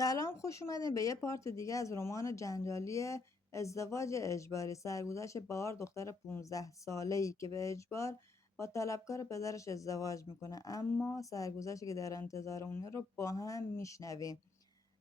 سلام، خوش اومدین به یه پارت دیگه از رمان جنجالی ازدواج اجباری. سرگذشت بهار، دختر 15 ساله‌ای که به اجبار با طلبکار پدرش ازدواج میکنه، اما سرگذشتی که در انتظار اونه رو با هم میشنویم.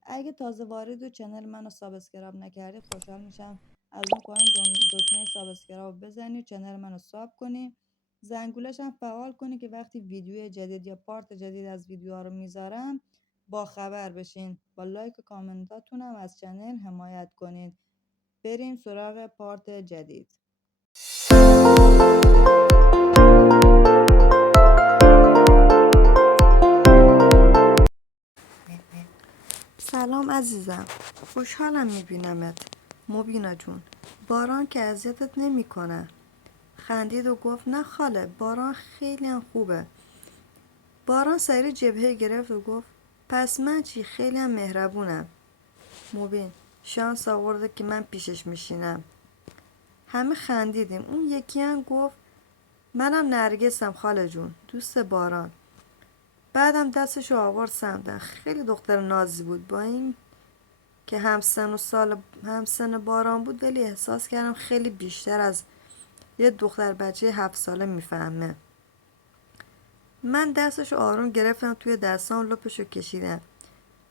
اگه تازه وارد و چنل منو سابسکرایب نکردی، خوشحال میشم از اون پایین دکمه سابسکرایب بزنی و چنل منو ساب کنی، زنگولش هم فعال کنی که وقتی ویدیو جدید یا پارت جدید از ویدیوها رو میذارم با خبر بشین. با لایک و کامنتاتونم از چنل حمایت کنید. بریم سراغ پارت جدید. سلام عزیزم، خوشحالم میبینمت. مبینا جون، باران که اذیتت نمیکنه؟ خندید و گفت نه خاله، باران خیلی هم خوبه. باران سری جبهه گرفت و گفت پس من چی؟ خیلی هم مهربونم. مبین، شانس آورده که من پیشش میشینم. همه خندیدیم. اون یکی هم گفت منم نرگسم خاله جون، دوست باران. بعدم دستشو آورد سمتم. خیلی دختر نازی بود، با این که همسن باران بود، ولی احساس کردم خیلی بیشتر از یه دختر بچه 7 ساله میفهمه. من دستشو آروم گرفتم توی دستام، لپشو کشیدم.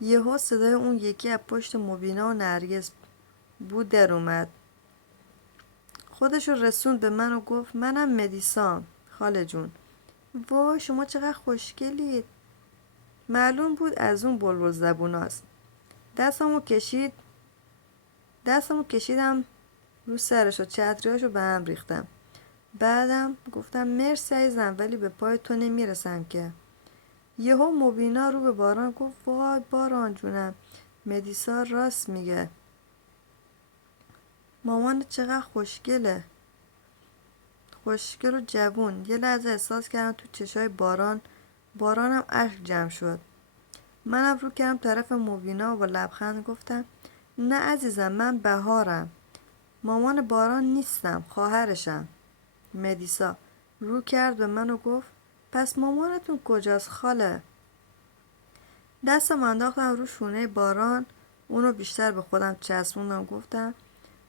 یهو صدای اون یکی از پشت مبینا و نرگس بود در اومد. خودشو رسوند به من و گفت منم مدیسام خاله جون. وای شما چقدر خوشگلید. معلوم بود از اون بلبل زبوناست. دستمو کشیدم رو سرش و چتریاشو به هم ریختم. بعدم گفتم مرسی عزیزم، ولی به پای تو نمیرسم که. یهو مبینا رو به باران گفت وای باران جونم، مدیسا راست میگه. مامان چقدر خوشگل و جوون. یه لحظه احساس کردم تو چشای بارانم اشک جمع شد. منم رو کردم طرف مبینا و با لبخند گفتم نه عزیزم، من بهارم، مامان باران نیستم، خواهرشم. مدیسا رو کرد به من و گفت پس مامانتون کجاست خاله؟ دستم انداختم رو شونه باران، اونو بیشتر به خودم چسبوندم. گفتم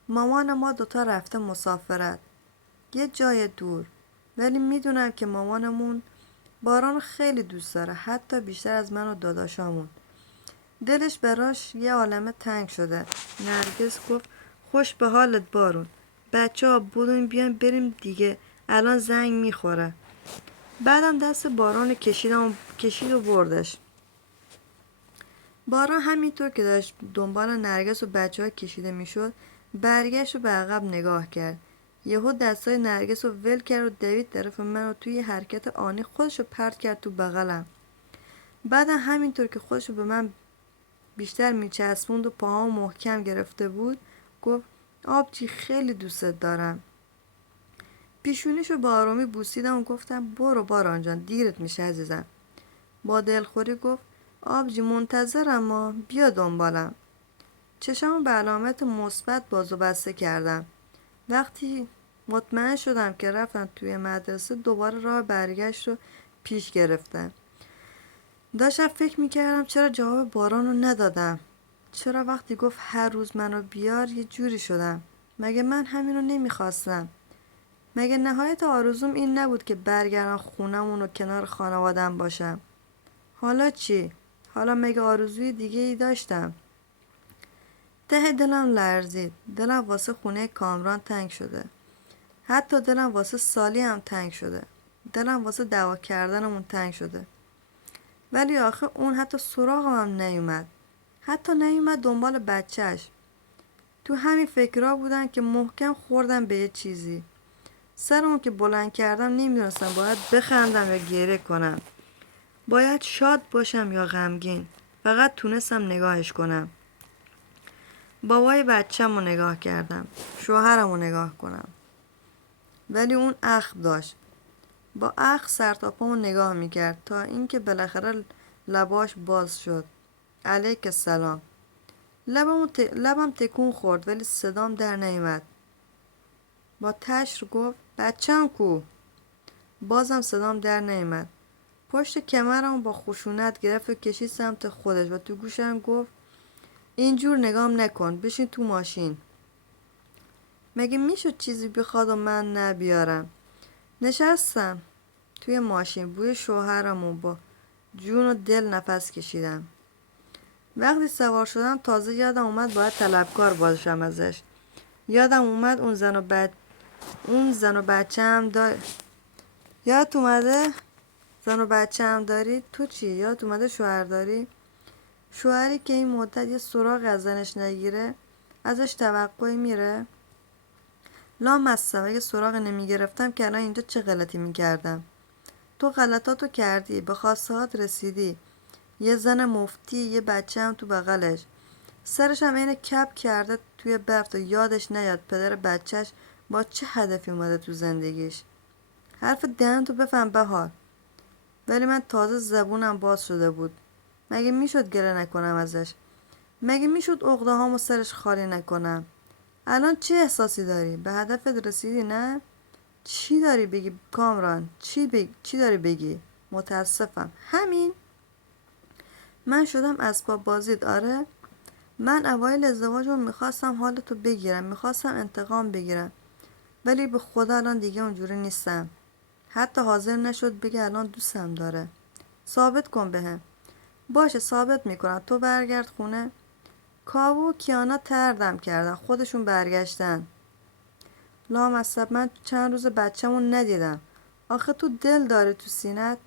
مامان ما دوتا رفته مسافرت، یه جای دور، ولی میدونم که مامانمون باران خیلی دوست داره، حتی بیشتر از من و داداشامون. دلش براش یه عالمه تنگ شده. نرگس گفت خوش به حالت بارون. بچه ها بودیم بیایم بریم دیگه، الان زنگ میخوره. بعدم دست باران کشید و بردش. باران همینطور که داشت دنبال نرگس و بچه ها کشیده میشد، برگشت و به عقب نگاه کرد. یهو دستای نرگس رو ول کرد و دوید طرف من و توی حرکت آنی خودش رو پرت کرد تو بغلم. بعدم همینطور که خودش رو به من بیشتر میچسبوند و پاهام محکم گرفته بود، گفت آبجی خیلی دوستت دارم. پیشونیشو با آرومی بوسیدم و گفتم برو باران جان، دیرت میشه عزیزم. با دلخوری گفت آبجی منتظرم، ما بیا دنبالم. چشمو به علامت مثبت باز و بسته کردم. وقتی مطمئن شدم که رفتن توی مدرسه، دوباره راه برگشت رو پیش گرفتم. داشتم فکر میکردم چرا جواب باران رو ندادم. چرا وقتی گفت هر روز منو بیار یه جوری شدم؟ مگه من همین رو نمیخواستم؟ مگه نهایت آرزوم این نبود که برگردم خونمون و کنار خانوادم باشم؟ حالا چی؟ حالا مگه آرزوی دیگه ای داشتم؟ ته دلم لرزید. دلم واسه خونه کامران تنگ شده. حتی دلم واسه سالی هم تنگ شده. دلم واسه دعوا کردنمون تنگ شده. ولی آخه اون حتی سراغم هم نیومد. حتی نیومد دنبال بچهش. تو همین فکرها بودن که محکم خوردم به یه چیزی. سرمو که بلند کردم نمیدونستم باید بخندم یا گریه کنم. باید شاد باشم یا غمگین. فقط تونستم نگاهش کنم. بابای بچه‌م رو نگاه کردم. شوهرم رو نگاه کنم. ولی اون اخم داشت. با اخم سر تا پامو نگاه میکرد تا اینکه بالاخره لباش باز شد. علیک السلام. لبم تکون خورد ولی صدام در نیامد. با تشر گفت بچه‌م کو؟ بازم صدام در نیامد. پشت کمرم با خشونت گرفت و کشید سمت خودش و تو گوشم گفت اینجور نگام نکن، بشین تو ماشین. مگه میشد چیزی بخواد و من نبیارم؟ نشستم توی ماشین، بوی شوهرمو با جون و دل نفس کشیدم. وقتی سوار شدم تازه یادم اومد باید طلبکار باشم ازش. یادم اومد اون زن و بچه هم یادت اومده زن و بچه هم داری؟ تو چی؟ یادت اومده شوهر داری؟ شوهری که این مدت یه سراغ از زنش نگیره ازش توقعی میره؟ لامصب اگه سراغ نمیگرفتم که الان اینجا چه غلطی میکردم؟ تو غلطاتو کردی، به خواستهات رسیدی، یه زن مفتی، یه بچه هم تو بغلش، سرش هم اینه کپ کرده توی برف تا یادش نیاد پدر بچهش با چه هدفی اومده تو زندگیش. حرف دهن تو بفهم بهار. ولی من تازه زبونم باز شده بود. مگه میشد گله نکنم ازش؟ مگه میشد عقده هامو سرش خالی نکنم؟ الان چه احساسی داری؟ به هدفت رسیدی نه؟ چی داری بگی کامران؟ چی داری بگی؟ متاسفم. همین؟ من شدم اسباب بازیت؟ آره؟ من اوایل ازدواجم میخواستم حالتو بگیرم، میخواستم انتقام بگیرم، ولی به خدا الان دیگه اونجوری نیستم. حتی حاضر نشد بگه الان دوستم داره. ثابت کن بهم. باشه ثابت میکنم. تو برگرد خونه. کاوو و کیانا تردم کردن، خودشون برگشتن. لامصب من چند روز بچه‌مون ندیدم. آخه تو دل داره تو سینت؟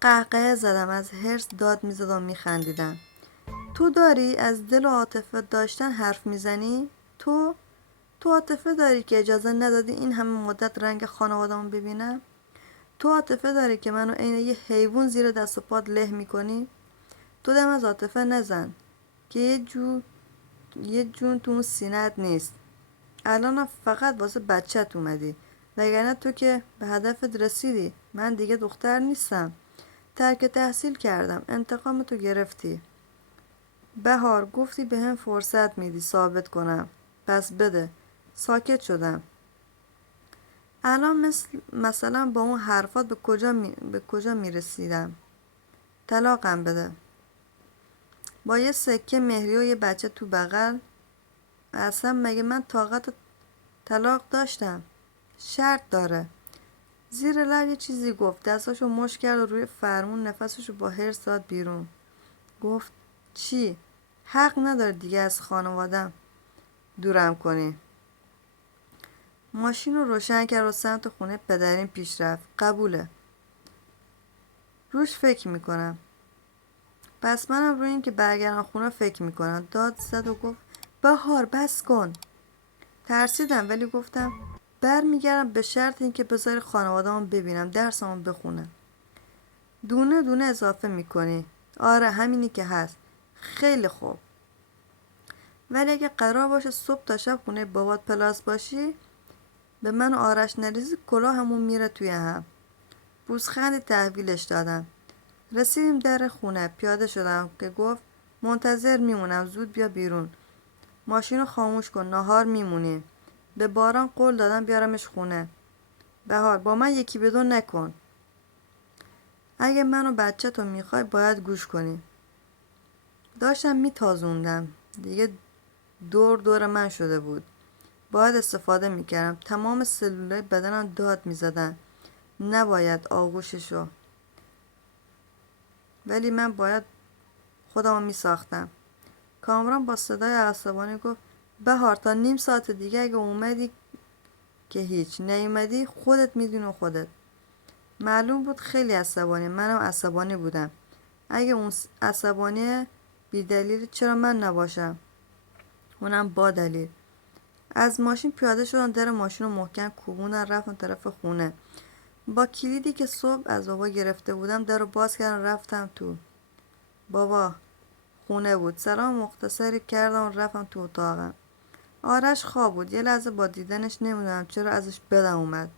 قهقه زدم، از حرص داد میزدم، میخندیدم. تو داری از دل و عاطفه داشتن حرف میزنی؟ تو عاطفه داری که اجازه ندادی این همه مدت رنگ خانواده‌مو ببینم؟ تو عاطفه داری که منو عین یه حیوان زیر دست و پات له میکنی؟ تو دم از عاطفه نزن که یه جون تو اون سینت نیست. الانم فقط واسه بچت اومدی، وگرنه تو که به هدفت رسیدی. من دیگه دختر نیستم. ترک تحصیل کردم. انتقام تو گرفتی. بهار گفتی به هم فرصت میدی ثابت کنم، پس بده. ساکت شدم. الان مثلا با اون حرفات به کجا میرسیدم؟ طلاقم بده. با یه سکه مهری و یه بچه تو بغل؟ اصلا مگه من طاقت طلاق داشتم؟ شرط داره. زیر لب یه چیزی گفت، دستاشو مشت کرد و روی فرمون نفسشو با حرص داد بیرون. گفت چی؟ حق نداره دیگه از خانوادم دورم کنی. ماشین رو روشن کرد و سمت خونه پدرین پیش رفت. قبوله. روش فکر میکنم. پس منم روی این که برگردم خونه فکر میکنم. داد زد و گفت بهار بس کن. ترسیدم ولی گفتم برمیگردم به شرط اینکه بذاری خانواده‌مو ببینم، درسمو بخونم. دونه دونه اضافه میکنی. آره همینی که هست. خیلی خوب. ولی اگه قرار باشه صبح تا شب خونه بابات پلاس باشی، به من و آرش نریزی کلاهمون میره توی هم. بوسخندی تحویلش دادم. رسیدیم در خونه. پیاده شدم که گفت منتظر میمونم، زود بیا بیرون. ماشین رو خاموش کن، ناهار میمونی. به باران قول دادم بیارمش خونه. بهار با من یکی به دو نکن. اگه منو بچه تو میخوای باید گوش کنی. داشتم میتازوندم. دیگه دور من شده بود. باید استفاده میکردم. تمام سلولای بدنم داد میزدن. نباید آغوششو. ولی من باید خودمو میساختم. کامران با صدای عصبانی گفت بهار تا نیم ساعت دیگه اگه اومدی که هیچ، نیومدی خودت میدونی خودت. معلوم بود خیلی عصبانی. منم عصبانی بودم. اگه اون عصبانی بی دلیل چرا من نباشم؟ اونم با دلیل. از ماشین پیاده شدم، در ماشین رو محکم کوبوندم، رفتم طرف خونه. با کلیدی که صبح از بابا گرفته بودم در رو باز کردم، رفتم تو. بابا خونه بود. سلام مختصری کردم و رفتم تو اتاقم. آرش خواب بود. یه لحظه با دیدنش نمیدونم چرا ازش بدم اومد.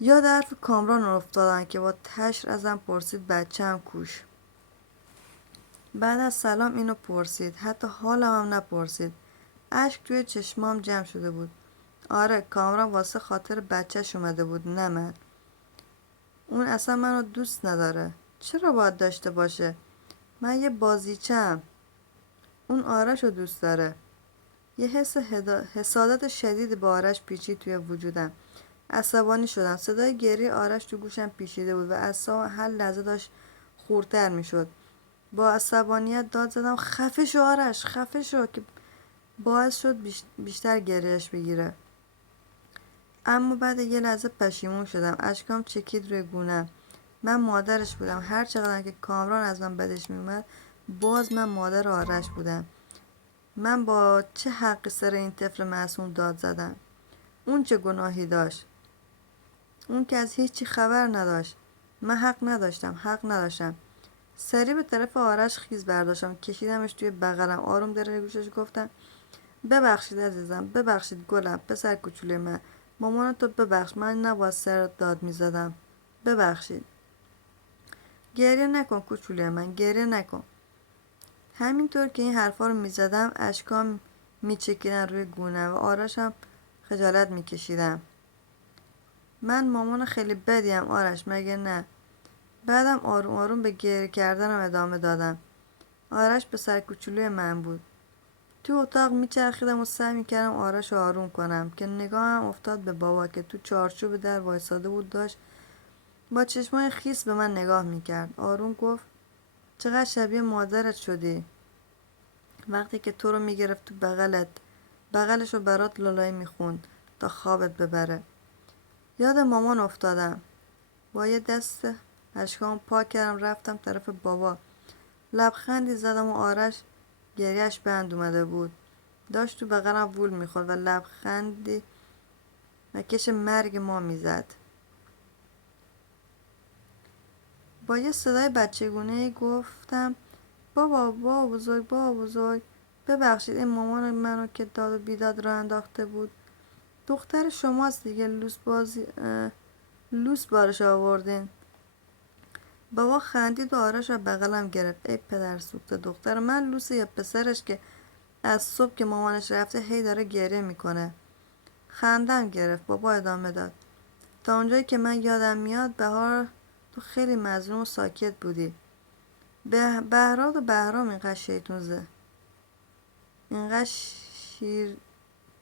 یاد حرف کامران افتادم که با تشر ازم پرسید بچه‌م کوش. بعد از سلام اینو پرسید. حتی حالم هم نپرسید. اشک توی چشمام جمع شده بود. آره کامران واسه خاطر بچهش اومده بود، نه من. اون اصلا منو دوست نداره. چرا باید داشته باشه؟ من یه بازیچه‌ام. اون آرش رو دوست داره. یه حس حسادت شدید با آرش پیچید توی وجودم. عصبانی شدم. صدای گریه آرش تو گوشم پیچیده بود و اعصابم هر لحظه داشت خورتر میشد. با عصبانیت داد زدم خفه شو آرش، خفه شو، که باعث شد بیشتر گریهش بگیره. اما بعد یه لحظه پشیمون شدم. اشکام چکید روی گونه‌ام. من مادرش بودم. هر چقدر که کامران از من بدش میومد، باز من مادر آرش بودم. من با چه حقی سر این طفل معصوم داد زدم؟ اون چه گناهی داشت؟ اون که از هیچی خبر نداشت. من حق نداشتم. سری به طرف آرش خیز برداشتم، کشیدمش توی بغلم. آروم در گوشش گفتم ببخشید عزیزم، ببخشید گلم، پسر کوچولوی من. مامانتو ببخش، من نباید سرت داد میزدم. ببخشید. گریه نکن کوچولوی من، گریه نکن. همینطور که این حرفا رو میزدم اشکام میچکیدن روی گونه و آرشم خجالت میکشیدم. من مامان خیلی بدیم آرش، مگه نه؟ بعدم آروم آروم به گریه کردنم ادامه دادم. آرش پسر کوچولوی من بود. تو اتاق میچرخیدم و سعی میکردم آرش رو آروم کنم که نگاهم افتاد به بابا که تو چارچوب در وایساده بود. داشت با چشمای خیس به من نگاه میکرد. آروم گفت چقدر شبیه مادرت شدی. وقتی که تو رو میگرفت تو بغلش رو برات لالایی میخوند تا خوابت ببره. یاد مامان افتادم. با یه دست اشکام پاک کردم، رفتم طرف بابا. لبخندی زدم و آرش گریهش بند اومده بود. داشت تو بغلم وول میخورد و لبخندی و کش مرگ ما میزد. با یه صدای بچگونه گفتم بابا بزرگ، ببخشید این مامان منو که داد و بیداد را انداخته بود. دختر شماست دیگه، لوس بارش آوردین. بابا خندید و آرش رو بغلم گرفت. ای پدر سوخته، دختر من لوسه یا پسرش که از صبح که مامانش رفته هی داره گریه میکنه؟ خندم گرفت. بابا ادامه داد تا اونجایی که من یادم میاد بهار تو خیلی مظلوم و ساکت بودی. بهراد و بهرام اینقدر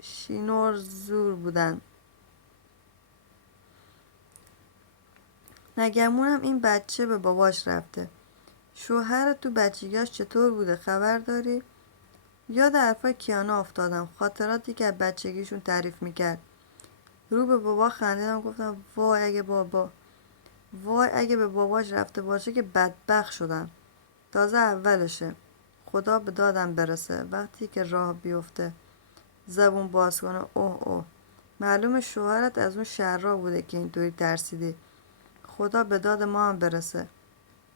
شینور زور بودن. نگمونم این بچه به باباش رفته. شوهر تو بچگیاش چطور بوده خبر داری؟ یاد حرفای کیانا افتادم، خاطراتی که از بچگیشون تعریف میکرد. رو به بابا خندیدم، گفتم وای اگه به باباش رفته باشه که بدبخت شدم. تازه اولشه. خدا به دادم برسه. وقتی که راه بیفته زبون باز کنه اوه معلومه شوهرت از اون شرها بوده که اینطوری ترسیدی. خدا به داد ما هم برسه.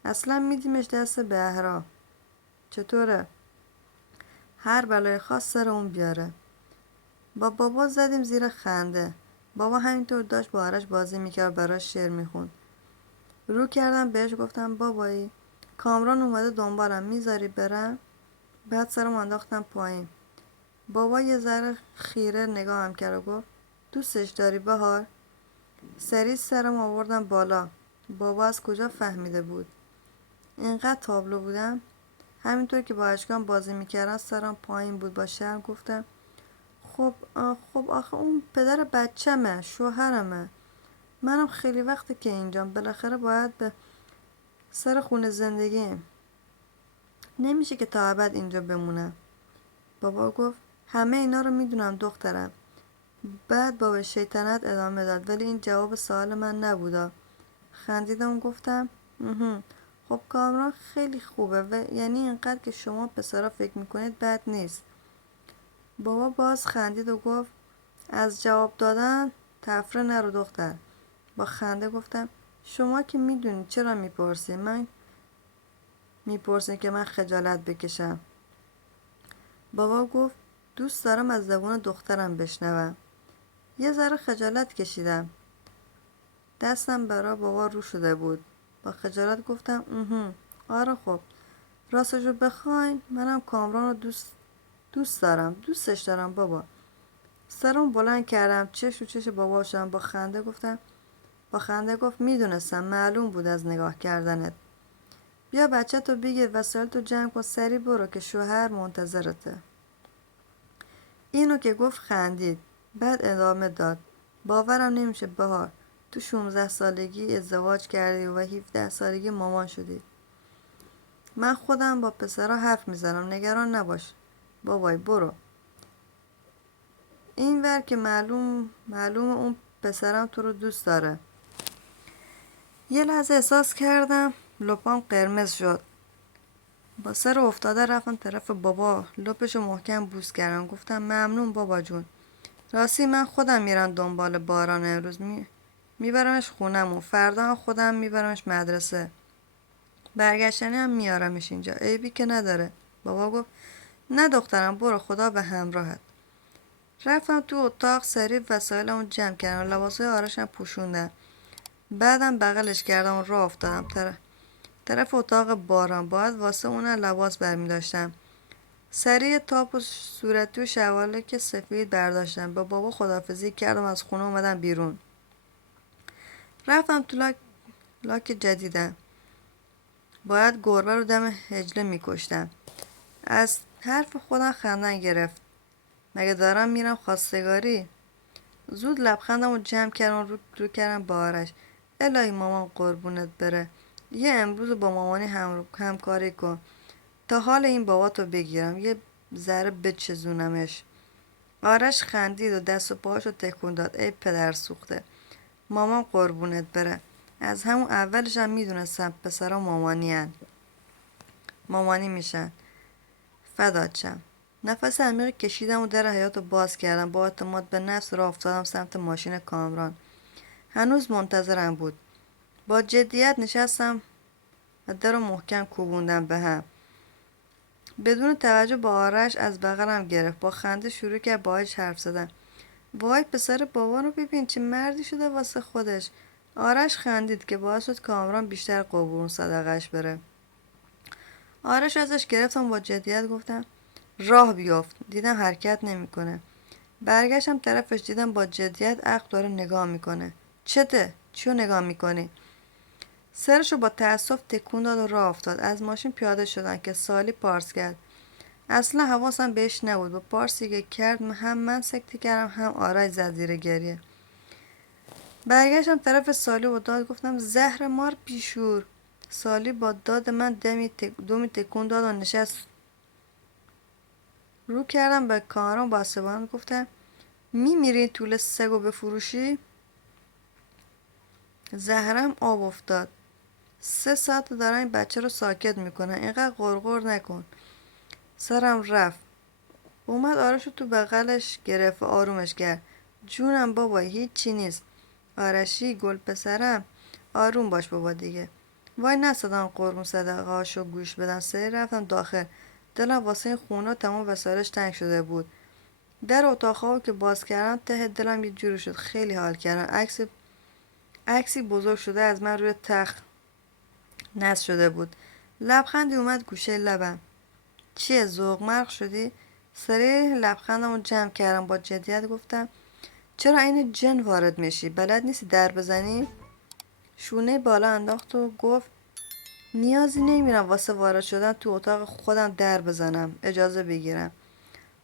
اصلا میدیمش دست بهرا. چطوره؟ هر بلای خاص سر اون بیاره. با بابا زدیم زیر خنده. بابا همینطور داشت با آرش بازی میکرد، براش شعر میخوند. رو کردم بهش گفتم بابایی کامران اومده دنبالم، میذاری برم؟ بعد سرم انداختم پایین. بابا یه ذره خیره نگاهم کرد و گفت دوستش داری بهار؟ سریع سرم آوردم بالا. بابا از کجا فهمیده بود؟ اینقدر تابلو بودم. همینطور که با اشکام بازی میکردن سرم پایین بود. با شرم گفتم خب آخه اون پدر بچمه، شوهرمه. منم خیلی وقته که اینجام، بالاخره باید به سر خونه زندگیم. نمیشه که تا ابد اینجا بمونم. بابا گفت همه اینا رو میدونم دخترم. بعد با به شیطنت ادامه داد ولی این جواب سوال من نبودا. خندیدم و گفتم خب کامران خیلی خوبه و یعنی اینقدر که شما پسرا فکر میکنید بد نیست. بابا باز خندید و گفت از جواب دادن تفره نرو دختر. با خنده گفتم شما که میدونی چرا میپرسین که من خجالت بکشم. بابا گفت دوست دارم از زبون دخترم بشنوم. یه ذره خجالت کشیدم. دستم برا بابا رو شده بود. با خجالت گفتم آره خب راستشو بخواین منم کامران رو دوست دارم، دوستش دارم بابا. سرم بلند کردم، چش و چش بابا شدم. با خنده گفت میدونستم، معلوم بود از نگاه کردنت. بیا بچه تو بگیر وسایل تو جمع کن سری برو که شوهر منتظرته. اینو که گفت خندید. بعد ادامه داد. باورم نمیشه بهار، تو 16 سالگی ازدواج کردی و 17 سالگی مامان شدی. من خودم با پسرا حرف میزنم، نگران نباش. بابای برو. این ور که معلوم اون پسرم تو رو دوست داره. یه لحظه احساس کردم لپام قرمز شد. با سر افتاده رفتم طرف بابا، لپشو محکم بوس کردم. گفتم ممنون بابا جون. راستی من خودم میرم دنبال باران امروز. میبرمش خونم و فردا هم خودم میبرمش مدرسه. برگشتنی هم میارمش اینجا، عیبی که نداره. بابا گفت نه دخترم برو، خدا به همراهت. رفتم تو اتاق، سریع وسایلمو جمع کردم، لباسای آرشم پوشوندم. بعدم بغلش کردم و راه افتادم طرف اتاق باران. باید واسه اونم لباس برمی داشتم. سریع تاپ و صورتی و شلوارک سفید برداشتم. با بابا خداحافظی کردم، از خونه اومدم بیرون. رفتم تو لاک جدیدم. باید گربه رو دم هجله میکشتم. از حرف خودم خندن گرفت. مگه دارم میرم خواستگاری؟ زود لبخندم رو جمع کردم رو کردم با آرش. الهی مامان قربونت بره. یه امروز با مامانی همکاری کن تا حال این باباتو بگیرم، یه ذره بچزونمش. آرش خندید و دست و پاهاشو تکون داد. ای پدر سوخته. مامان قربونت بره. از همون اولش هم میدونستم پسرا مامانی میشن. فدات شم. نفس عمیق کشیدم و در حیاط رو باز کردم. با اعتماد به نفس راه افتادم سمت ماشین کامران. هنوز منتظرم بود. با جدیت نشستم و در رو محکم کوبوندم به هم. بدون توجه به آرش از بغلم گرفت. با خنده شروع کرد باهاش حرف زدن. وای پسر بابا رو ببین چه مردی شده واسه خودش. آرش خندید که باعث شد کامران بیشتر قربون صدقش بره. آرش ازش گرفتم، با جدیت گفتم راه بیافت. دیدم حرکت نمیکنه. برگشتم طرفش، دیدم با جدیت عقل داره نگاه میکنه. چته؟ چیو نگاه میکنی؟ سرشو با تأسف تکون داد و راه افتاد. از ماشین پیاده شدن که سالی پارس کرد. اصلا حواسم بهش نبود. با پارسی که کرد هم من سکته کردم هم آرش زد زیر گریه. برگشتم طرف سالی و داد گفتم زهر مار بیشور. سالی با داد من دومی تکون داد و نشست. رو کردم به کامران با عصبانیت گفتم میمیری طول سگو بفروشی؟ زهرم آب افتاد. 3 ساعت دارن این بچه رو ساکت میکنن، اینقدر غرغر نکن. سرم رفت. اومد آرشو تو بغلش گرفت و آرومش کرد. جونم بابا هیچی نیست. آرشی گل پسرم آروم باش بابا دیگه. وای نستدم قربون صدقه هاشو گوش بدم. سری رفتم داخل. دلم واسه این خونه تمام وسایلش تنگ شده بود. در اتاق که باز کردم ته دلم یه جوری شد. خیلی حال کردم. عکسی بزرگ شده از من روی تخت نصب شده بود. لبخندی اومد گوشه لبم. چیه ذوق مرغ شدی؟ سریع لبخندم رو جمع کردم. با جدیت گفتم چرا این جن وارد میشی؟ بلد نیستی در بزنی؟ شونه بالا انداخت و گفت نیازی نمیرم واسه وارد شدن تو اتاق خودم در بزنم، اجازه بگیرم.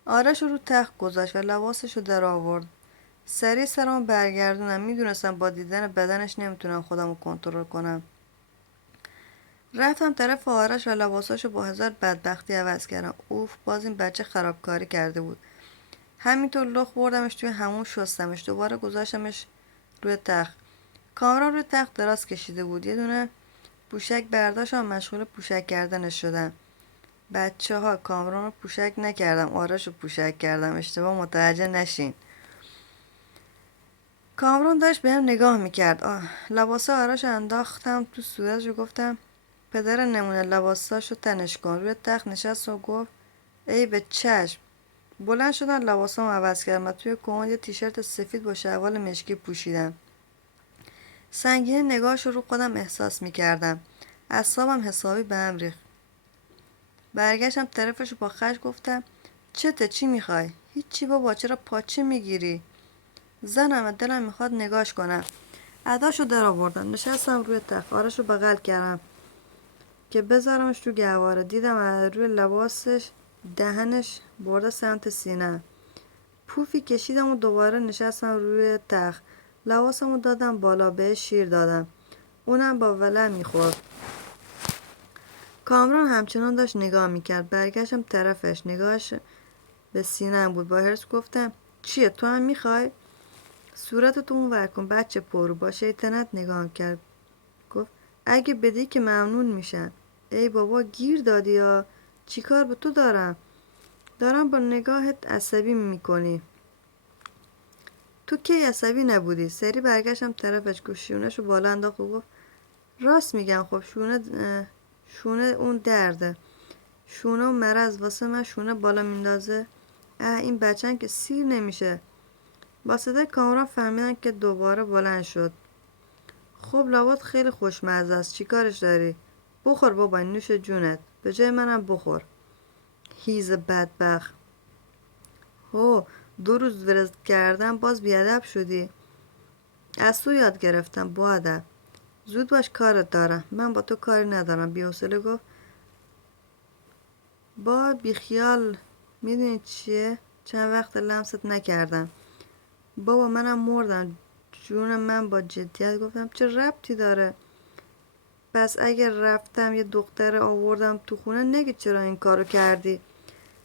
آرش رو تخت گذاشت و لباسش رو در آورد. سریع سرم برگردونم. میدونستم با دیدن بدنش نمیتونم خودم رو کنترل کنم. رفتم طرف آرش و لباساشو با هزار بدبختی عوض کردم. اوف باز این بچه خرابکاری کرده بود. همینطور لخ بردمش توی همون شستمش. دوباره گذاشتمش روی تخت. کامران روی تخت دراز کشیده بود. یه دونه پوشک برداشتم و مشغول پوشک کردنش شدم. بچه ها کامران رو پوشک نکردم، آرش رو پوشک کردم، اشتباه متوجه نشین. کامران داشت بهم نگاه میکرد. لباس آرش انداختم تو صورتش و گفتم پدر نمونه لباساشو تنش کن. روی تخت نشست و گفت ای به چشم. بلند شدم لباسامو عوض کردم و توی کمد یه تیشرت سفید با شلوار مشکی پوشیدم. سنگینی نگاهش رو خودم احساس میکردم. اعصابم حسابی به هم ریخت. برگشتم طرفش با خشم گفتم چته؟ چی میخوای؟ هیچی بابا، چرا پاچه میگیری؟ زنم دلم میخواد نگاش کنم. اداشو در آوردم. نشستم روی تخت. آرشو بغل کردم. که بذارمش تو گهواره. دیدم از روی لباسش دهنش برده سمت سینه. پوفی کشیدم و دوباره نشستم روی تخت. لباسمو دادم بالا، بهش شیر دادم. اونم با ولع میخورد. کامران همچنان داشت نگاه میکرد. برگشتم طرفش. نگاهش به سینه‌ام بود. با حرص گفتم چیه، تو هم میخوای؟ صورتتو اونور کن بچه پرو. با شیطنت نگاه کرد. گفت اگه بدی که ممنون میشن. ای بابا گیر دادی یا چی کار به تو دارم؟ دارم با نگاهت عصبی میکنی. تو کی عصبی نبودی؟ سری برگشتم طرفش. گوشیونشو بالا انداخت و گفت راست میگم. خب شونه اون درده. شونه و مرض واسه من شونه بالا میندازه. این بچن که سیر نمیشه. با صدای کامران فهمیدن که دوباره بلند شد. خب لابد خیلی خوشمزه است. چی کارش داری؟ بخور بابا، نوش جونت. به جای منم بخور. هیز بدبخت. هو 2 روز ورزش کردم باز بیادب شدی. از تو یاد گرفتم با ادب. زود باش کارت دارم. من با تو کاری ندارم. بی‌حوصله گفت با بیخیال. میدونی چیه؟ چند وقت لمست نکردم. بابا منم مردم. جون من. با جدیت گفتم چه ربطی داره؟ پس اگر رفتم یه دختر آوردم تو خونه نگه چرا این کارو کردی.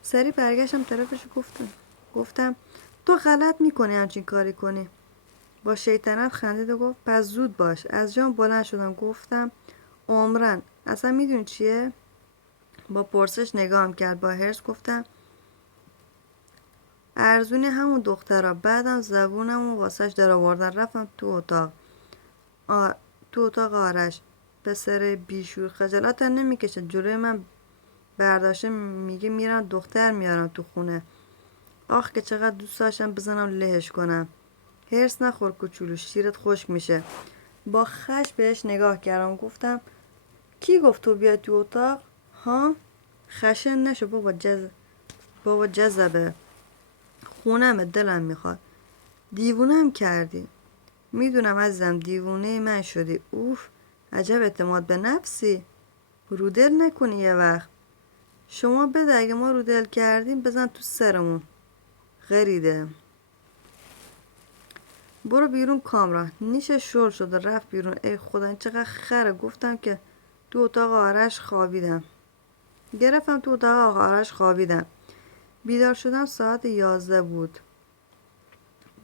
سری برگشتم طرفش گفتم تو غلط میکنی همچین کاری کنی. با شیطنت خندید و گفت پس زود باش. از جام بلند شدم. گفتم عمرن. اصلا میدونی چیه؟ با پرسش نگاهم کرد. با حرص گفتم ارزونی همون دخترا. بعدم زبونمو واسش در آوردن. رفتم تو اتاق. تو اتاق آرش. پسر بیشور خجالت نمیکشه جلوی من برداشته میگه میرم دختر میارم تو خونه. آخ که چقدر دوست داشتم بزنم لهش کنم. هرس نخور کوچولو، شیرت خشک میشه. با خش بهش نگاه کردم. گفتم کی گفت تو بیای تو اتاق؟ ها؟ خشن نشو بابا جذبه. خونمه، دلم میخواد. دیوونم کردی. میدونم عزیزم دیوونه من شدی. اوف عجب اعتماد به نفسی. رودل نکنی یه وقت. شما بده اگه ما رودل کردیم بزن تو سرمون. غریده. برو بیرون کامران. نیشش شل شد و رفت بیرون. ای خدا این چقدر خره. گفتم که تو اتاق آرش خوابیدم. گرفتم تو اتاق آرش خوابیدم. بیدار شدم ساعت 11 بود.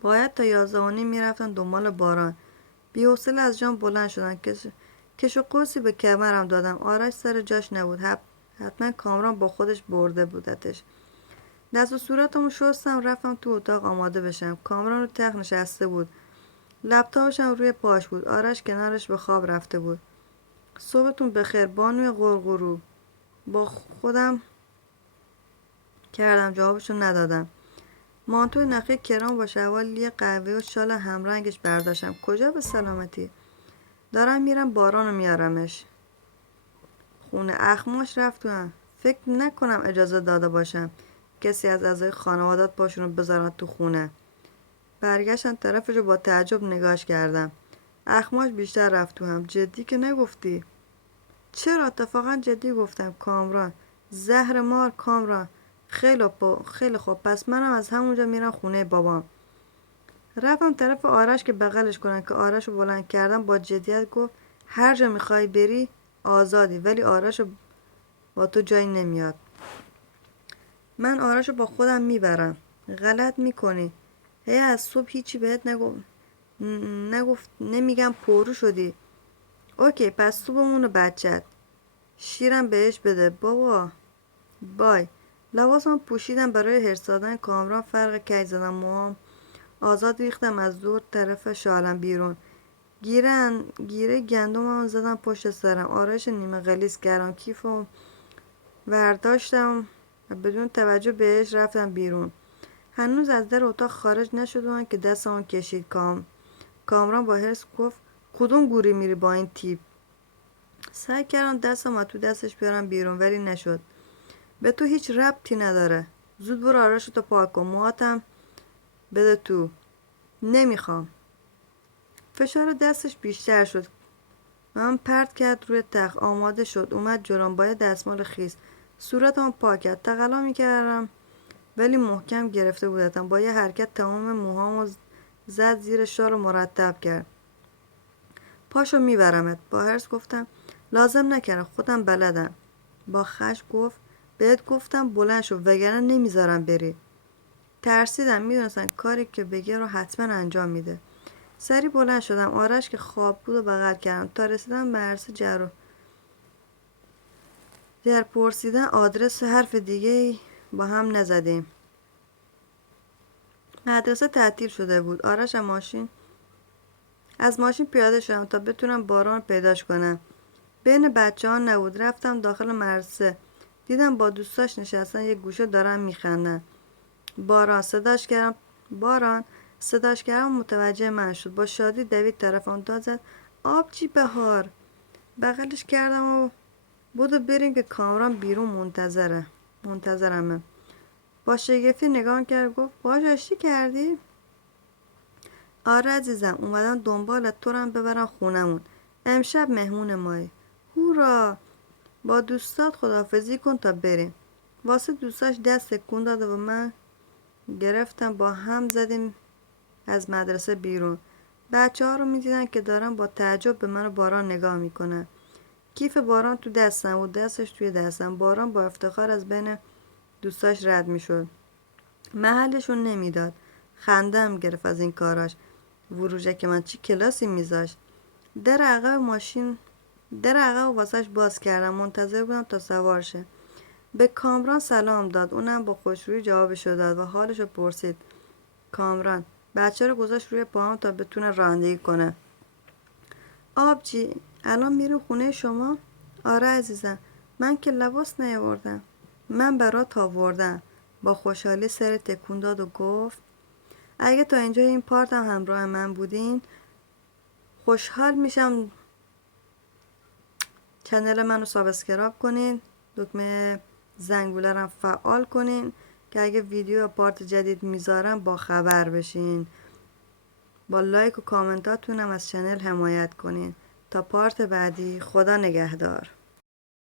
باید تا 11:30 میرفتن دنبال باران. بی‌حوصله از جام بلند شدم. کش و قوسی به کمرم دادم. آرش سر جاش نبود. حتما کامران با خودش برده بودتش. دست و صورتمو شستم. رفتم تو اتاق آماده بشم. کامران رو تخت نشسته بود. لپتاپش هم روی پاش بود. آرش کنارش به خواب رفته بود. صبحتون بخیر بانوی غرغرو. با خودم کردم جوابشو ندادم. مانتو نخی کرام با شلوار لی قهوه و شال همرنگش برداشتم. کجا به سلامتی؟ دارم میرم بارانو میارمش. خونه اخماش رفتم. فکر نکنم اجازه داده باشم کسی از اعضای خانوادت پاشونو بذارن تو خونه. برگشتم طرفشو با تعجب نگاش کردم. اخماش بیشتر رفت تو هم. جدی که نگفتی؟ چرا اتفاقا جدی گفتم کامران. زهر مار کامران. خیلی خوب پس منم از همونجا میرم خونه بابام. رفتم طرف آرش که بغلش کنم که آرش رو بلند کردم. با جدیت گفت هر جا میخوای بری آزادی ولی آرش رو با تو جایی نمیاد. من آرش رو با خودم میبرم. غلط میکنی. از صبح هیچی بهت نگفت نمیگم پرو شدی. اوکی پس تو بمونه بچت. شیرم بهش بده بابا. بای. لباسم پوشیدم برای هرس دادن کامران. فرق کج زدم موام آزاد ریختم از دور طرف شالم بیرون. گیره گندمم زدم پشت سرم. آرش نیمه غلیظ کردم. کیفم ورداشتم و بدون توجه بهش رفتم بیرون. هنوز از در اتاق خارج نشدم که دستمو کشید. کامران با حرص گفت کدوم گوری میری با این تیپ؟ سعی کردم دستم تو دستش بیارم بیرون ولی نشد. به تو هیچ ربطی نداره. زود برو آرشتو پاک کن. موهاتم بده تو. نمیخوام. فشار دستش بیشتر شد. من پرت کرد روی تخت. آماده شد اومد جلوم با یه دستمال خیس صورتم پاک کرد. تقلا میکردم ولی محکم گرفته بودم. با یه حرکت تمام موهامو زد زیر شال و مرتب کرد. پاشو میبرمت. با حرص گفتم لازم نکردم، خودم بلدم. با خشم گفت بهت گفتم بلند شو وگرنه نمیذارم بری. ترسیدم، میدونستم کاری که بگه رو حتما انجام میده. سری بلند شدم. آرش که خواب بود و بغل کردم تا رسیدم به عرصه در پرسیدن آدرس حرف دیگه با هم نزدیم. مدرسه تعطیل شده بود. آرش از ماشین پیاده شدم تا بتونم باران پیداش کنم. بین بچه ها نبود. رفتم داخل مدرسه. دیدم با دوستاش نشستن یه گوشه دارن میخندن. باران صداش کردم متوجه من شد. با شادی دوید طرفم داد زد آبجی بهار. بغلش کردم و بودو بریم که کامران بیرون منتظرمه. با شگفتی نگاه کرد گفت باهاش آشتی کردی؟ آره عزیزم، اومدن دنبالت تو رو ببرن خونمون. امشب مهمون مایی. هورا! با دوستات خداحافظی کن تا بریم. واسه دوستاش دست تکون داد و من گرفتم. با هم زدیم از مدرسه بیرون. بچه ها رو میدیدن که دارن با تعجب به من و باران نگاه میکنن. کیف باران تو دستم و دستش توی دستم. باران با افتخار از بین دوستاش رد میشد. محلشون نمیداد. خندم گرفت از این کاراش. که من چی کلاسی میذاشت. در عقب واسش باز کردم. منتظر بودم تا سوار شه. به کامران سلام داد. اونم با خوشرویی جوابشو داد و حالشو پرسید. کامران بچه رو گذاشت روی پاهم تا بتونه رانندگی کنه. آبجی الان میرم خونه شما؟ آره عزیزم، من که لباس نیاوردم. من برات آوردم. با خوشحالی سر تکون داد و گفت اگه تا اینجا این پارت هم همراه من بودین خوشحال میشم. چنل منو سابسکرایب کنین، دکمه زنگوله رو فعال کنین که اگه ویدیو یا پارت جدید میذارم با خبر بشین. با لایک و کامنتاتونم از چنل حمایت کنین. تا پارت بعدی، خدا نگهدار.